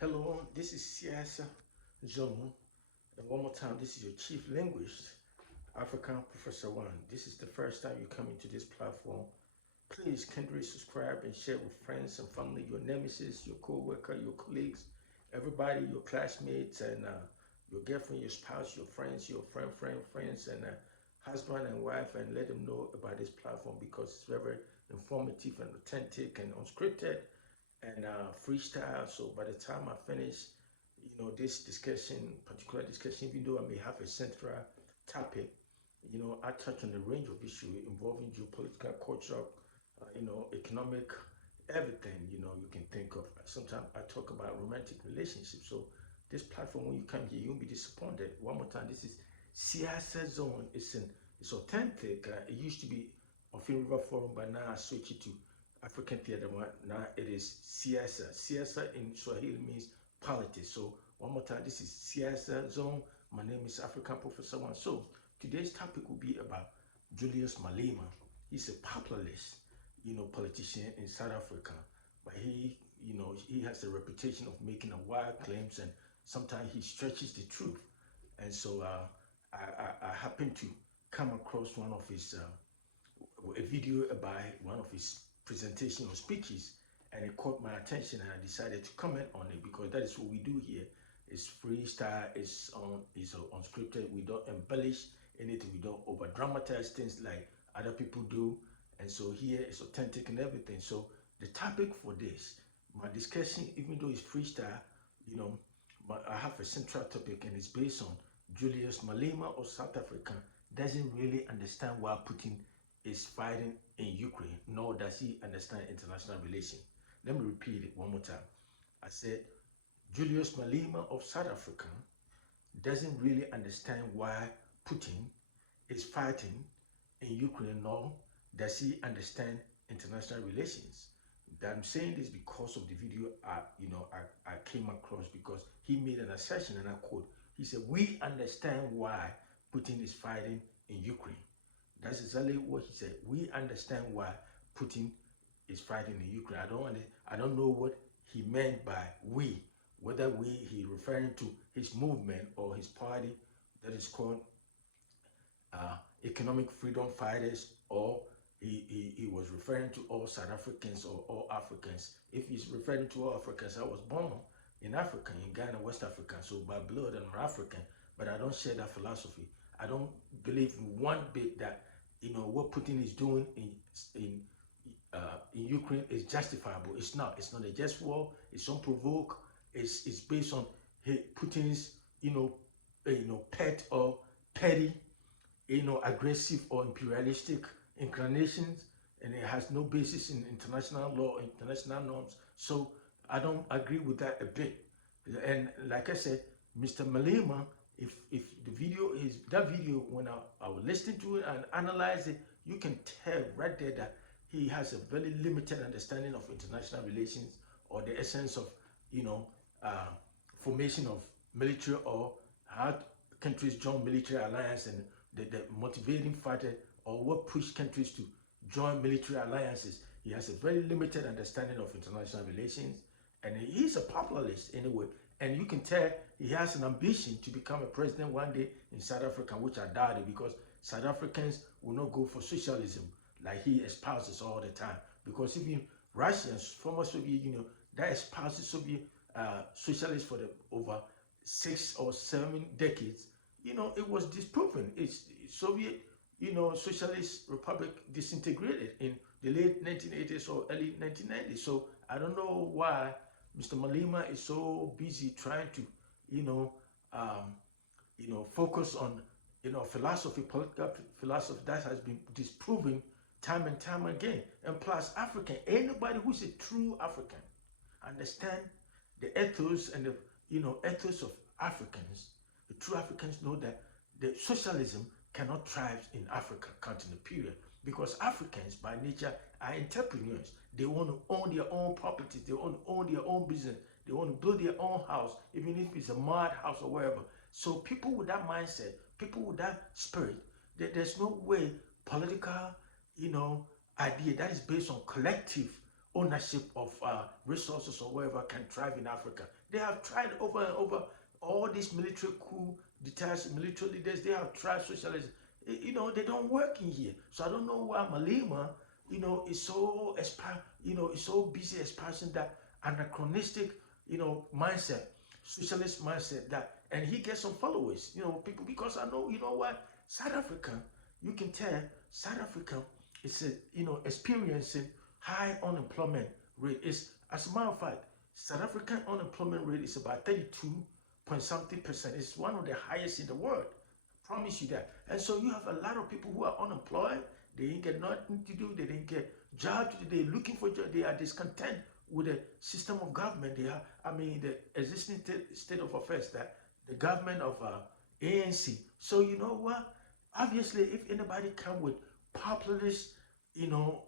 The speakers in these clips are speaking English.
Hello, this is Siasa Zone. And one more time, this is your chief linguist, African Professor One. This is the first time you come into this platform. Please kindly subscribe and share with friends and family, your nemesis, your co-worker, your colleagues, everybody, your classmates, and your girlfriend, your spouse, your friends, your friends, and husband and wife, and let them know about this platform because it's very informative and authentic and unscripted and freestyle. So by the time I finish, this discussion, particular discussion, even though I may have a central topic, I touch on the range of issues involving geopolitical, cultural, economic, everything, you can think of. Sometimes I talk about romantic relationships. So this platform, when you come here, you won't be disappointed. One more time, this is Siasa Zone. It's authentic. It used to be on Film River Forum, but now I switch it to African Theater One. Now it is Siasa. Siasa in Swahili means politics. So one more time, this is Siasa Zone. My name is African Professor One. So today's topic will be about Julius Malema. He's a populist, politician in South Africa, but he has a reputation of making a wild claims, and sometimes he stretches the truth. And so I happened to come across one of his a video about one of his presentation or speeches, and it caught my attention, and I decided to comment on it because that is what we do here. It's freestyle, it's unscripted. We don't embellish anything, we don't over dramatize things like other people do. And so here it's authentic and everything. So the topic for this, my discussion, even though it's freestyle, but I have a central topic, and it's based on Julius Malema of South Africa doesn't really understand why Putin is fighting in Ukraine, nor does he understand international relations. Let me repeat it one more time. I said Julius Malema of South Africa doesn't really understand why Putin is fighting in Ukraine, nor does he understand international relations. I'm saying this because of the video I came across, because he made an assertion, and I quote, he said, "We understand why Putin is fighting in Ukraine." That's exactly what he said. We understand why Putin is fighting in Ukraine. I don't know what he meant by we, whether he referring to his movement or his party that is called Economic Freedom Fighters, or he was referring to all South Africans or all Africans. If he's referring to all Africans, I was born in Africa, in Ghana, West Africa, so by blood I'm African, but I don't share that philosophy. I don't believe one bit that what Putin is doing in Ukraine is justifiable. It's not. It's not a just war. It's unprovoked. It's based on Putin's pet or petty, aggressive or imperialistic inclinations, and it has no basis in international law, international norms. So I don't agree with that a bit. And like I said, Mr. Malema, if the video is that video, when I was listening to it and analyze it, you can tell right there that he has a very limited understanding of international relations, or the essence of formation of military, or how countries join military alliance, and the motivating factor, or what pushed countries to join military alliances. He has a very limited understanding of international relations, and he's a populist anyway. And you can tell he has an ambition to become a president one day in South Africa, which I doubt it, because South Africans will not go for socialism like he espouses all the time. Because even Russians, former Soviet Union, that espouses Soviet socialists for the over 6 or 7 decades, it was disproven. It's Soviet, socialist republic disintegrated in the late 1980s or early 1990s. So I don't know why Mr. Malema is so busy trying to, focus on, philosophy, political philosophy that has been disproven time and time again. And plus, African, anybody who's a true African understand the ethos and the, ethos of Africans. The true Africans know that the socialism cannot thrive in Africa continent, period. Because Africans by nature are entrepreneurs. They want to own their own properties. They want to own their own business. They want to build their own house, even if it's a mud house or wherever. So people with that mindset, people with that spirit, there's no way political, idea that is based on collective ownership of resources or whatever can thrive in Africa. They have tried over and over. All these military coup, detached military leaders, they have tried socialism. They don't work in here. So I don't know why Malema, is so is so busy espousing that anachronistic, mindset, socialist mindset that, and he gets some followers, people, because I know, what, South Africa, you can tell South Africa is, experiencing high unemployment rate. Is, as a matter of fact, South African unemployment rate is about 32 point something percent. It's one of the highest in the world. I promise you that. And so you have a lot of people who are unemployed. They didn't get nothing to do. They didn't get jobs. They're looking for jobs. They are discontent with the system of government. They are, the existing state of affairs, that the government of ANC. So you know what? Obviously, if anybody come with populist,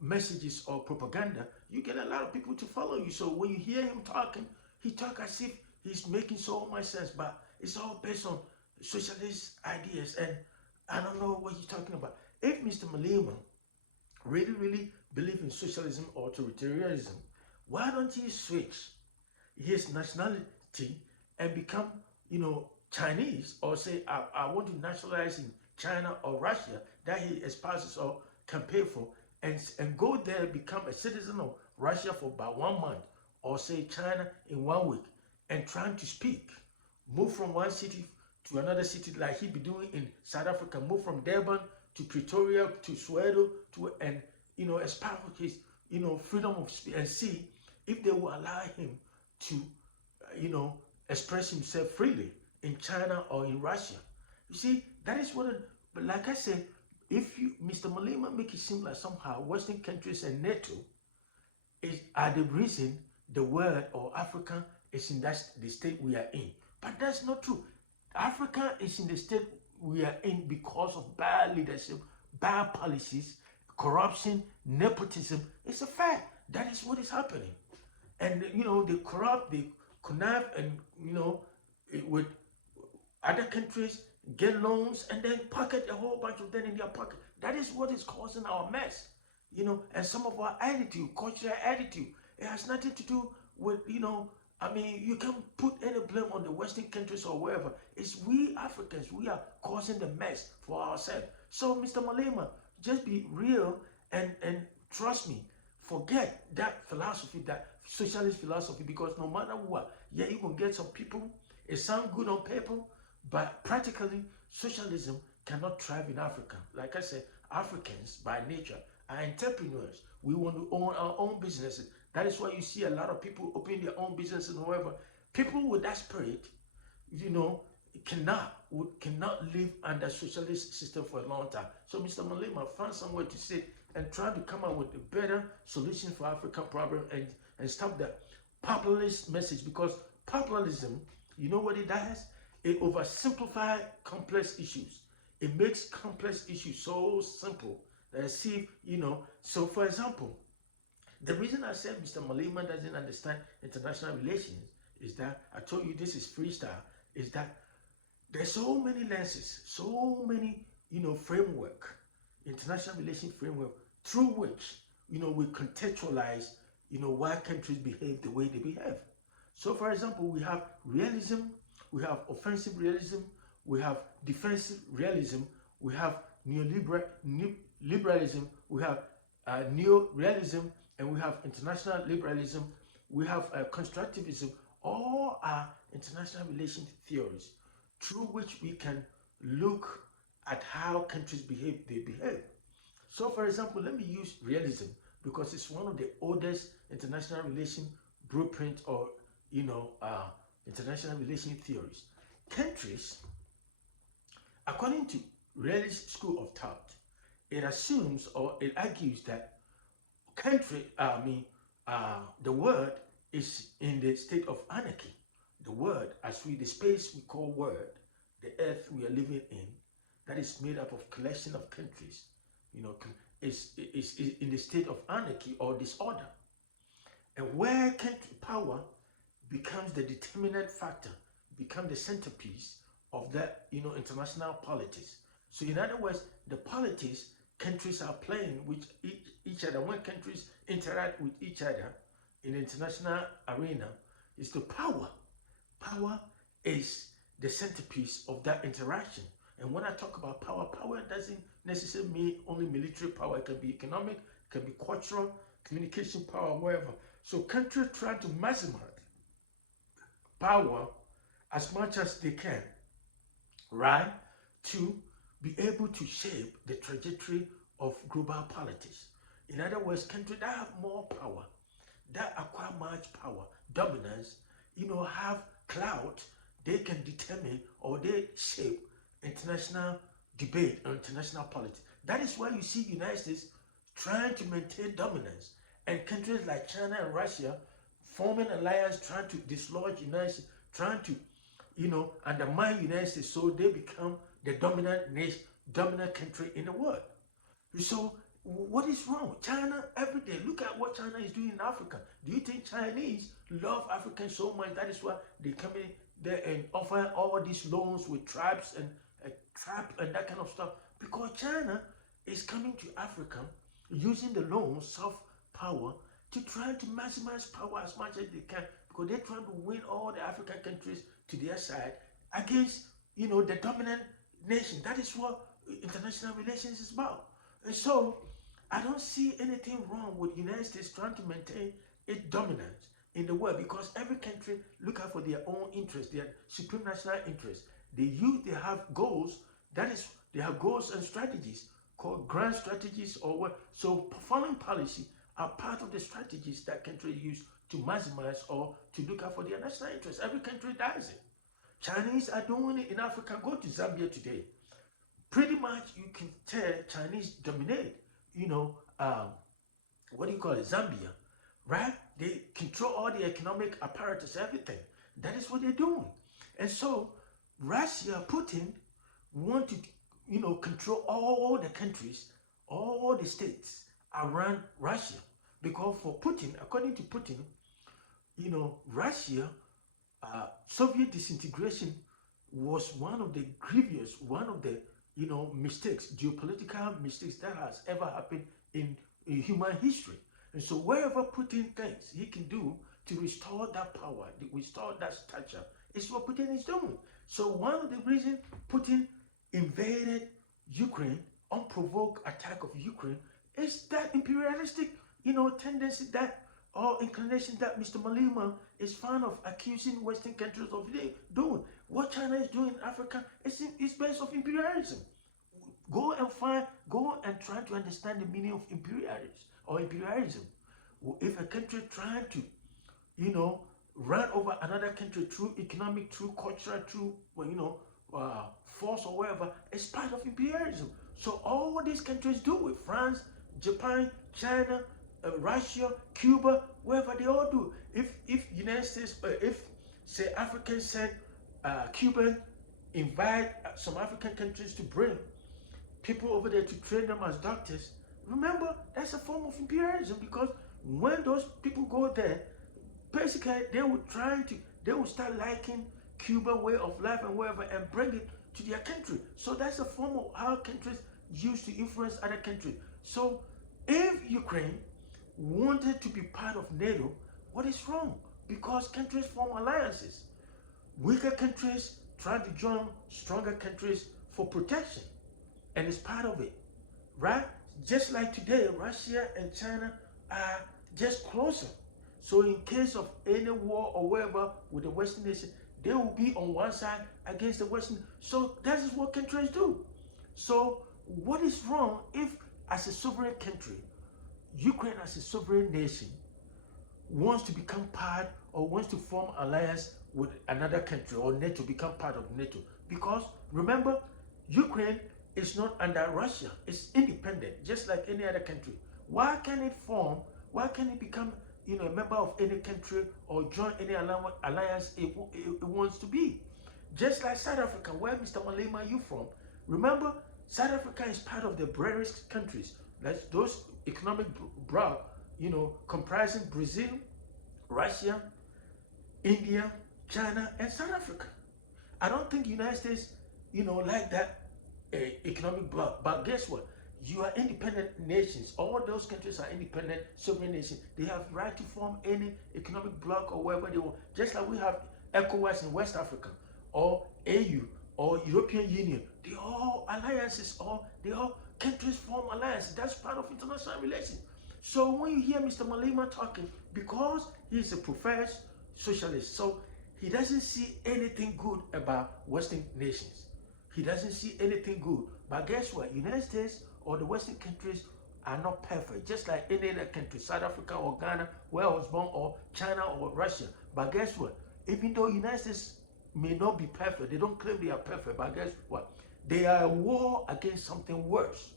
messages or propaganda, you get a lot of people to follow you. So when you hear him talking, he talk as if he's making so much sense, but it's all based on socialist ideas, and I don't know what you're talking about. If Mr. Malema really believe in socialism or authoritarianism, why don't he switch his nationality and become, Chinese, or say, I want to nationalize in China or Russia that he espouses or can pay for, and go there, become a citizen of Russia for about 1 month, or say China in 1 week, and trying to speak, move from one city to another city like he be doing in South Africa, move from Durban to Pretoria to Soweto and espouse his freedom of speech, and see if they will allow him to express himself freely in China or in Russia. You see, that is what. But like I said, if Mr. Malema make it seem like somehow Western countries and NATO are the reason the world or Africa is in the state we are in. But that's not true. Africa is in the state we are in because of bad leadership, bad policies, corruption, nepotism. It's a fact. That is what is happening. And they corrupt, they connive, and with other countries, get loans, and then pocket a whole bunch of them in their pocket. That is what is causing our mess. And some of our attitude, cultural attitude, it has nothing to do with, you can't put any blame on the Western countries or wherever. It's we Africans, we are causing the mess for ourselves. So, Mr. Malema, just be real and trust me, forget that philosophy, that socialist philosophy, because no matter what, yeah, you can get some people, it sounds good on paper, but practically, socialism cannot thrive in Africa. Like I said, Africans, by nature, are entrepreneurs. We want to own our own businesses. That is why you see a lot of people opening their own businesses and whatever. People with that spirit, cannot live under socialist system for a long time. So Mr. Malema found somewhere to sit and try to come up with a better solution for African problem, and stop the populist message, because populism, you know what it does? It oversimplifies complex issues. It makes complex issues so simple that so for example, the reason I said Mr. Malema doesn't understand international relations is that, I told you this is freestyle, is that there's so many lenses, so many, framework, international relations framework, through which, we contextualize, why countries behave the way they behave. So for example, we have realism, we have offensive realism, we have defensive realism, we have neoliberalism, we have neo-realism, and we have international liberalism, we have constructivism. All are international relations theories through which we can look at how countries behave, they behave. So for example, let me use realism because it's one of the oldest international relation blueprint or international relation theories. Countries, according to realist school of thought, it assumes or it argues that the world is in the state of anarchy. The world, the space we call world, the earth we are living in, that is made up of collection of countries, is in the state of anarchy or disorder. And where country power becomes the determinant factor, become the centerpiece of that, international politics. So in other words, the politics countries are playing with each other, when countries interact with each other in the international arena, is the power. Power is the centerpiece of that interaction. And when I talk about power, power doesn't necessarily mean only military power. It can be economic, it can be cultural, communication power, wherever. So countries try to maximize power as much as they can, right? To be able to shape the trajectory of global politics. In other words, countries that have more power, that acquire much power, dominance, have clout, they can determine or they shape international debate or international politics. That is why you see United States trying to maintain dominance, and countries like China and Russia forming alliance, trying to dislodge United States, trying to, undermine United States, so they become the dominant nation, dominant country in the world. So what is wrong? China, every day, look at what China is doing in Africa. Do you think Chinese love Africans so much? That is why they come in there and offer all these loans with tribes and that kind of stuff. Because China is coming to Africa using the loans, soft power, to try to maximize power as much as they can, because they're trying to win all the African countries to their side against, the dominant nation. That is what international relations is about. And so I don't see anything wrong with the United States trying to maintain its dominance in the world, because every country look out for their own interests, their supreme national interests. They have goals. That is, they have goals and strategies called grand strategies or what. So foreign policy are part of the strategies that countries use to maximize or to look out for their national interests. Every country does it. Chinese are doing it in Africa. Go to Zambia today. Pretty much you can tell Chinese dominate, what do you call it, Zambia, right? They control all the economic apparatus, everything. That is what they're doing. And so Russia, Putin, want to, control all the countries, all the states around Russia. Because for Putin, according to Putin, Russia, Soviet disintegration was one of the mistakes, geopolitical mistakes that has ever happened in human history. And so wherever Putin thinks he can do to restore that power, to restore that stature, is what Putin is doing. So one of the reasons Putin invaded Ukraine, unprovoked attack of Ukraine, is that imperialistic, tendency that or inclination that Mr. Malema is fond of accusing Western countries of doing. What China is doing in Africa is based on imperialism. Go and try to understand the meaning of imperialism. If a country trying to, run over another country through economic, through cultural, through, force or whatever, it's part of imperialism. So all these countries do it. France, Japan, China, Russia, Cuba, wherever, they all do. If United States, if say Africans send Cuban, invite some African countries to bring people over there to train them as doctors, remember, that's a form of imperialism, because when those people go there, basically they will start liking Cuban way of life and whatever, and bring it to their country. So that's a form of how countries used to influence other countries. So if Ukraine wanted to be part of NATO, what is wrong? Because countries form alliances. Weaker countries try to join stronger countries for protection, and it's part of it, right? Just like today, Russia and China are just closer. So in case of any war or whatever with the Western nation, they will be on one side against the Western. So that is what countries do. So what is wrong if, as a sovereign country, Ukraine as a sovereign nation wants to become part or wants to form alliance with another country or NATO, become part of NATO? Because remember, Ukraine is not under Russia. It's independent, just like any other country. Why can't it become a member of any country or join any alliance it wants to be? Just like South Africa, where Mr. Malema, you from? Remember, South Africa is part of the BRICS countries. That's those economic bloc, comprising Brazil, Russia, India, China, and South Africa. I don't think United States, like that economic bloc. But guess what? You are independent nations. All those countries are independent sovereign nations. They have right to form any economic bloc or wherever they want. Just like we have ECOWAS in West Africa, or AU, or European Union. They all alliances, or they all countries form alliances. That's part of international relations. So when you hear Mr. Malema talking, because he's a professed socialist, so he doesn't see anything good about Western nations. He doesn't see anything good. But guess what? United States or the Western countries are not perfect. Just like any other country, South Africa or Ghana, where I was born, or China or Russia. But guess what? Even though United States may not be perfect, they don't claim they are perfect, but guess what? They are at war against something worse.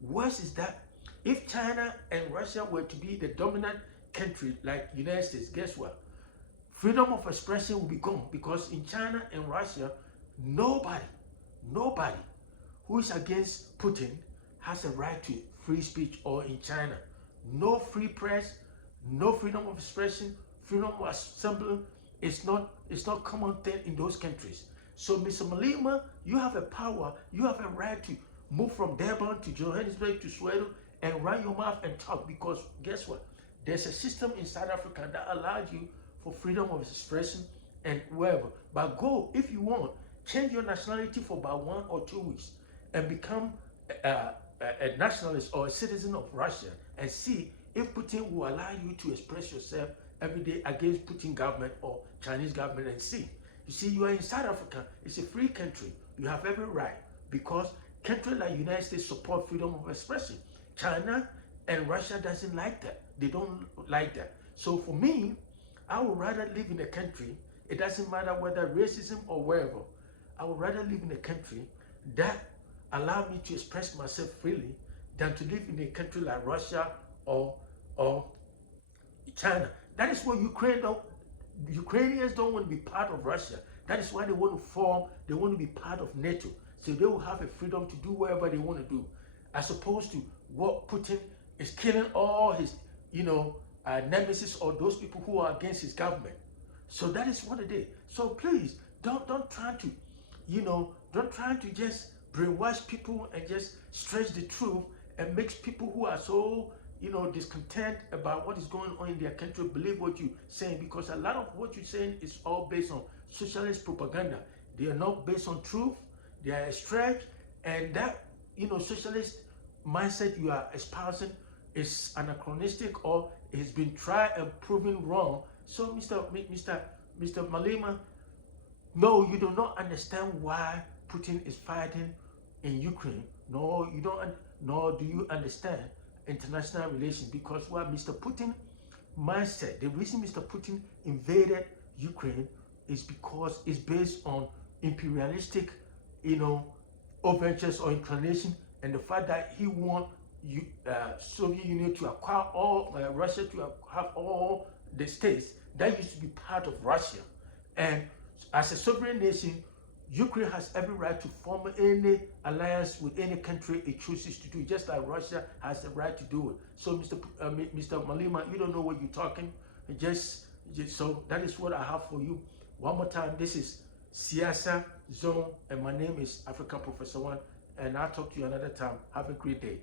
Worse is that if China and Russia were to be the dominant country like United States, guess what? Freedom of expression will be gone, because in China and Russia, nobody who is against Putin has a right to free speech. Or in China, no free press, no freedom of expression, freedom of assembly. It's not common thing in those countries. So Mr. Malema, you have a power, you have a right to move from Durban to Johannesburg to Soweto and run your mouth and talk, because guess what? There's a system in South Africa that allows you for freedom of expression and wherever. But go, if you want, change your nationality for about 1 or 2 weeks and become a nationalist or a citizen of Russia, and see if Putin will allow you to express yourself every day against Putin government or Chinese government, and see. You see, you are in South Africa. It's a free country. You have every right, because countries like United States support freedom of expression. China and Russia doesn't like that. They don't like that. So for me, I would rather live in a country, it doesn't matter whether racism or wherever, I would rather live in a country that allow me to express myself freely than to live in a country like Russia or China. That is what Ukrainians don't want to be part of Russia. That is why they want to form, they want to be part of NATO. So they will have a freedom to do whatever they want to do, as opposed to what Putin is killing all his, nemesis, or those people who are against his government. So that is what it is. So please, don't try to, don't try to just brainwash people and just stretch the truth and makes people who are so, discontent about what is going on in their country believe what you're saying, because a lot of what you're saying is all based on socialist propaganda. They are not based on truth. They are a stretch, and that, socialist mindset you are espousing is anachronistic, or it's been tried and proven wrong. So Mr. Malema, no, you do not understand why Putin is fighting in Ukraine. No, you don't. Nor do you understand international relations, because what Mr. Putin mindset, the reason Mr. Putin invaded Ukraine is because it's based on imperialistic, overtures or inclination, and the fact that he wants Soviet Union to acquire all, Russia to have all the states that used to be part of Russia. And as a sovereign nation, Ukraine has every right to form any alliance with any country it chooses to do, just like Russia has the right to do it. So, Mr. Malema, you don't know what you're talking. So that is what I have for you. One more time, this is Siasa Zone, and my name is African Professor One, and I'll talk to you another time. Have a great day.